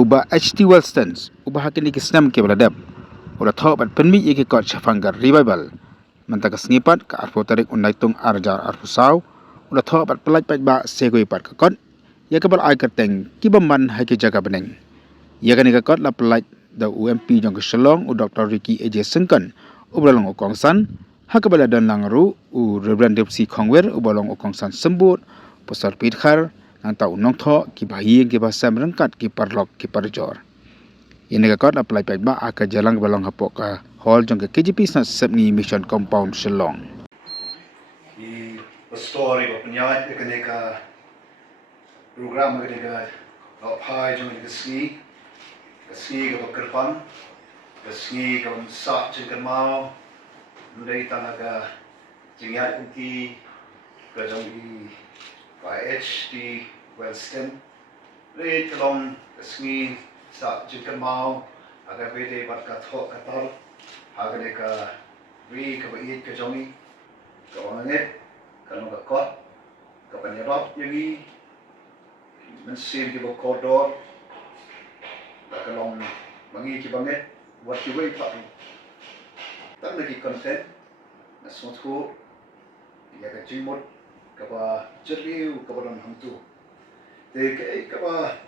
uba HT Wellstons uba hakini kisnam ke baladap ula tho bat penmi yeke kot chafangar revival mantaka sengipat ka arpo tarik unaitung arjar arpusaw ula tho bat pelaj pat ba segoi pat ka kot ya kabal ai kateng kibaman hake jaga beneng ya kani ka kot la pelaj da UMP jong ke Shalong u Dr. Ricky AJ Sengkan ubalong okongsan hakabala dan langru u Reverend Deputy Khongwer ubalong okongsan sembut pasar pithar nang tau nong tho ki bahi ke bahasa merengkat ki parlok ki parjor ini ka kot apply pa ba aka jalang balong hapok ka hall jong ke KGP sa Sepni Mission Compound Shalong I story of penyawat ketika program ketika pai jong ke ski ke kerpan ke ski ke sak jengkan mau dari tanah ke jengat inti ke jong di HT Wellston dari kelong ke ski sak jengkan mau agar bede bat kathok katal agar ke ke bait ke jongi kawanganit kalau nggak kot kapanirap yagi mensin di koridor lah kalau mangi kibanget buat kibai pak tak lagi konten nasmutku ya ke jimut kapa jeriu kapa dan hantu de kapa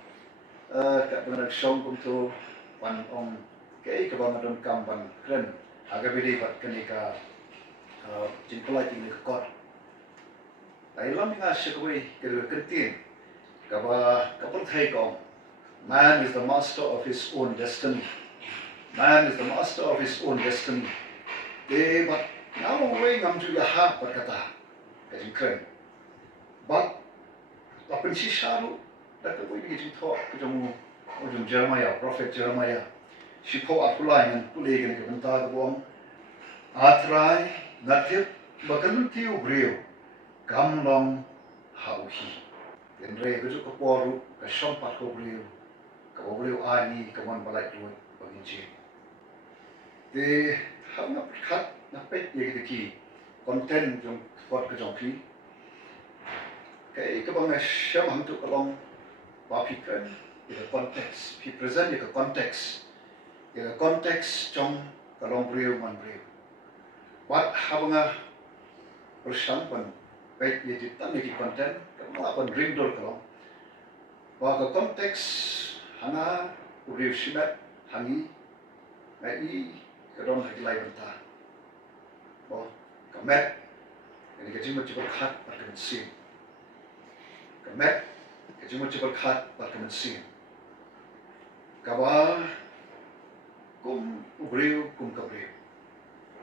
kat benar song untuk pan ong kapa madon kampan kren agak beda pat kenika jimpulai tinggi kot Thailand nga shikwe kedua kentin kapal thai kong man is the master of his own destiny man is the master of his own destiny de bat now way ngam ju ya ha berkata kajin kren bat lapin si sharu dak ko ni ji tho ko jong Jeremiah prophet Jeremiah si pho apulai ngan pule gen ke benta ko bom atrai nathip bakan tiu breu kam long hauhiendre ko ko poru ka sompat ko breu ani kamon balai tu bangin de hamna khat na pet ye ki content jong pot ko jong pi kai ka bang sham ham tu kalong ba pi kan ye context pi present ye context jong kalong breu man breu wat habanga persan pan baik ye tan ye content kama pan ring dor kalong ba ka context hanga breu shibat hangi ngai kadon hagi lai banta bo kamet ini kecil macam berkat pakai mesin kamet kecil macam berkat pakai mesin kawa kum ubreu kum kabreu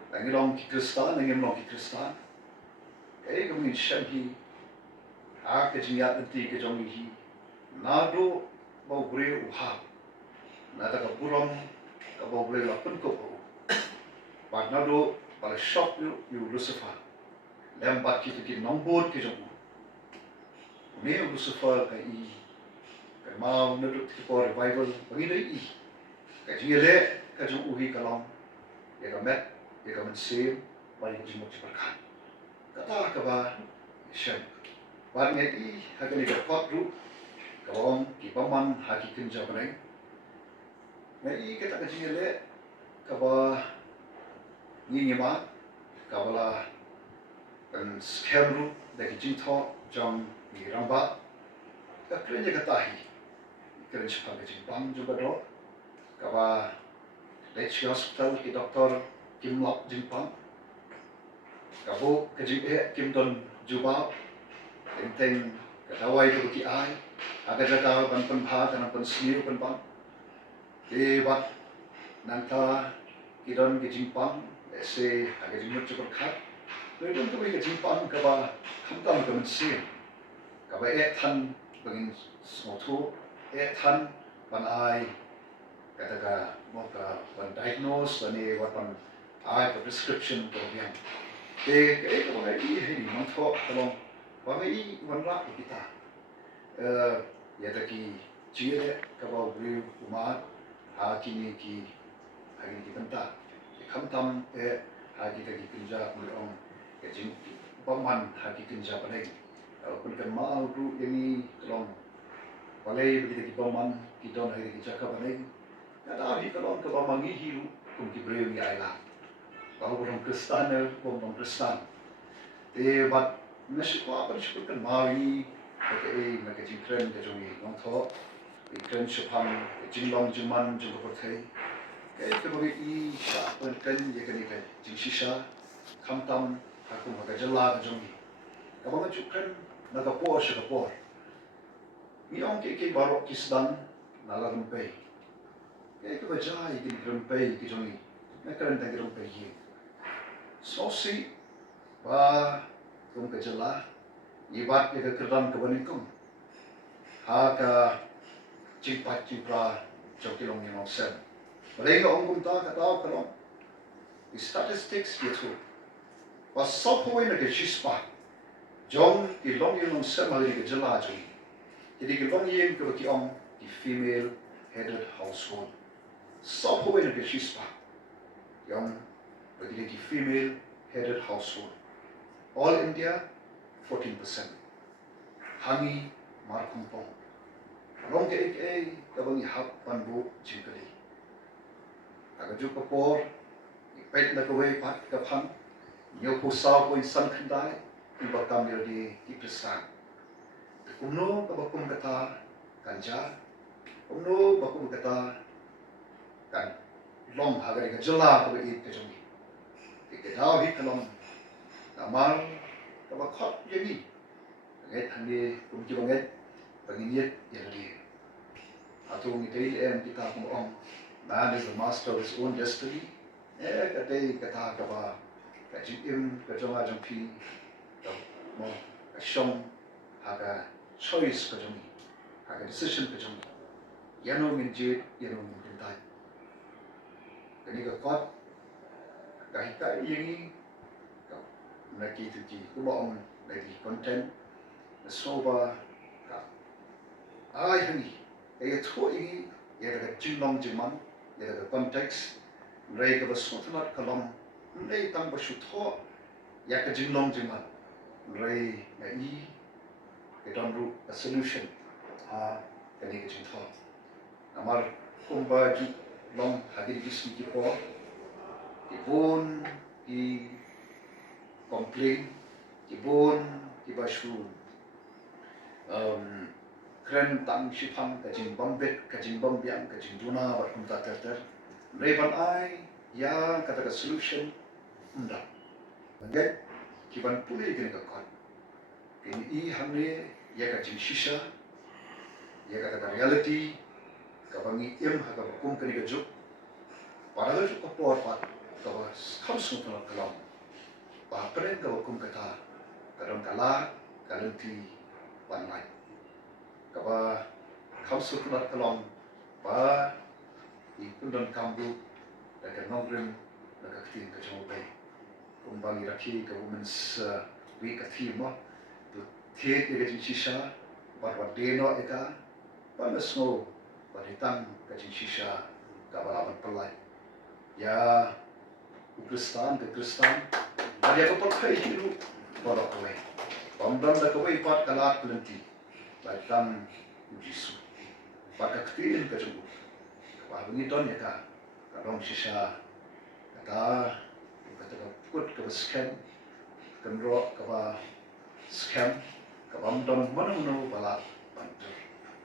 lagi long ki kristal lagi long ki kristal kayak kemudian syabhi kecil ya nanti kejong hi nado bau breu uha nada ka buron ka bau breu lapun ko But now do by shock you Lucifer. Lembat kita ki nombor ki jong. Ne Lucifer ka I. Ka mau nuduk ki por revival bagi dai I. Ka jile ka jong uhi kalong. Ya ka met, ya ka mensim bagi jong berkat. Kata ka ba shem. Ba ne I ha ni ka pot ru. Ka bong ki paman ha ki kinja banai. Ne I kata ka jile ka ba ni ma kabala kan skemru dari jintho jam ni ramba ka krenye katahi kren sebagai jimpang juga do kaba Lechi Hospital ki doktor kimlap jimpang kabo kejip kimdon juba tenteng kadawai tu ki ai aga jaga ban penbha dan pensniu penbang bat nanta kidon ki jimpang se agak jumlah cukup kat, lalu tu mereka jumpa kaba kamtam kemensian, kaba tan bangin semutu, tan banai katakan mau ban diagnose, bani ban prescription kemudian, kaba ini manfaat kalau bagi wanrak kita, ya taki cie kaba beri umat, kini ki bentar. Kamtam hagi tadi kerja mulong kecing paman hagi kerja paling pun kan mau tu ini kelong Walay begitu kita man kita nak kita cakap balay. Kada abi kalon ka bamangi hiu kum ki breu ni aila. Baru orang Kristen orang Kristen. But nasi ko apa nasi ko kan mawi mereka jingkren ke jongi long tho jingkren shupang jinglong jingman jing ko perthai ke bagi I sha pen kan ye kan ke jing shisha khamtam aku maga jalla ke jongi ka bang jingkren naga por sha por ni ong ke baro kisdan nala rumpai ke bajai ke rumpai ke jongi na karen tang rumpai ye so si ba kum ke jalla ibat ke kerdan ke banikum ha ka cimpat cimpra jokilong yang sen mereka ongkum ta ka tahu kalau the statistics gitu was sopo ina ke chispa jong di long yang sen mali ke jalla jong jadi ke long yang ke baki om di female headed household sopo ina ke chispa yang bagi di female headed household all India 14%. Hangi markumpong. Long ke kabangi hap panbu jingkali. Aga jupa por, ipet na kawai pat kapan, nyo pusaw ko insan kandai, ibakam nyo di ipresan. Kumno kabakum kata kanja, kumno bakum kata kan long hagari ka jala kabai kajongi. Iketaw hi kalong namal kabakot jadi nget handi kumci banget penginiat ya tadi atau ngitai kita kumong man is the master of his own destiny kata kaba kajim kajonga jampi mo kashong haga choice kajongi haga decision kajongi yano minjit yano mintai kani kakot kahika yengi lagi tu kumong lagi content soba ai hani tu ini ya dekat jinglong jiman ya dekat konteks mereka bersutulat kalom mereka tang bersutu ya ke jinglong jiman mereka ni kita ru a solution kani ke jinglong amar kumba long hadir di sini po ibun di complain ibon ibashu kren tang shipang kajing bombet kajing bombiang kajing duna bakum tater reban ai ya kata ka solution unda ngai kiban puli gini ka kon kini I hamne ya kajing shisha ya kata ka reality ka bangi ha ka bakum kini ka juk para ka por pat ka khamsu ka kalam Bahkan kalau hukum kata kadang kala kadang ti wanai. Kaba kau surat kalong ba ikun dan kambu dan nongrim dan katin kecobai. Kumbang iraki ke women's week athima tu tiet ega shisha bat deno eka pada snow baritan ke shisha kabalaban pelai. Ya Kristen ke Kristen ada yang pakai hidup pada kau. Pembram dah kau ipat kalat pelanti. Baitan Yesus. Pakai ketin kecubuk. Kau ini don ya kah? Kalau sisa kata put ke scam, kendro ke scam, ke pembram mana balat bantu.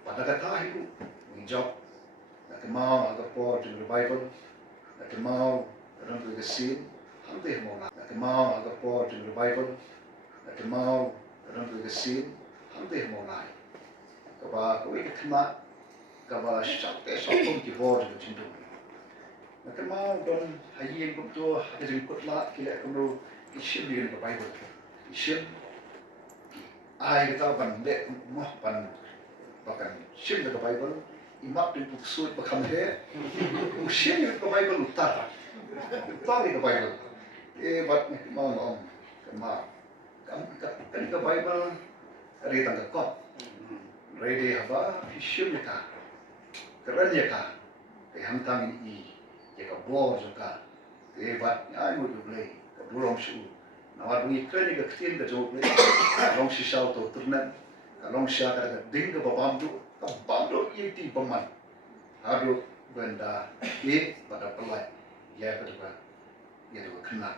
Pada kata hidup menjawab. Nak mau agak por di Bible. Nak mau orang tu kesin. Hampir mau nak mau agak por di Bible, nak mau orang tu kesin, hampir mau nak. Kaba kau ini kena, kaba syak pun di por di cintu. Nak mau don haji yang tu haji yang lah kira kau isim di Bible, isim. Ai kita bandek mah bahkan isim di Bible, imak di buku surat bahkan he, isim di Bible utara di Bible. Bat mau kema kan ke Bible ri tang ko ready haba hishim ka keren ya ka hantang I ya ka bo ka bat ai mo duble ka bulong shu nawar bungi kren ka ktin ka joble long shi shau to turnan ka long sha ka ding ka babam du ka Aduk iti beman. Aduk benda pada pelai. Ya kedua. Ya kedua kena.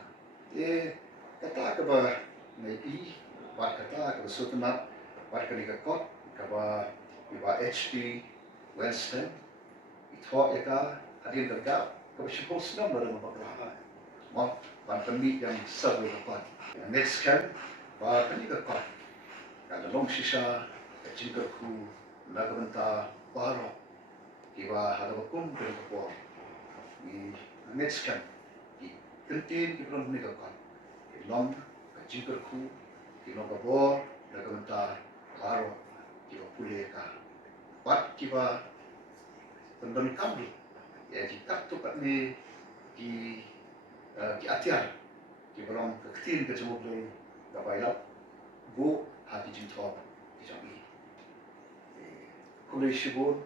Kata keba ngai wat kata keba sultanat wat kani kot keba iba HD Western itu ya adil tegak keba syukur senang dalam beberapa. Mak ban kami yang seru depan. Next kan ba kani kot. Kada long sisa kecingkerku nagabenta baro iba hada bakum berko. Next kan kentin ibron ni kot. Long kecingkerku long kabor nagabenta baro iba pulih ka. Bat kiba pendon kami ya jika tu kat ni di atiar di belum ketin ke jumlah tu kabailap bu hati cinta di jambi kulit shibun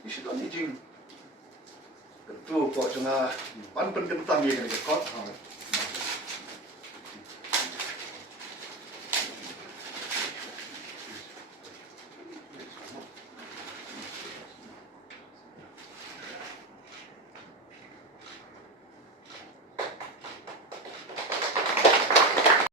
Isu tu ni jing tentu kau cuma pan pen kentang ye kan kot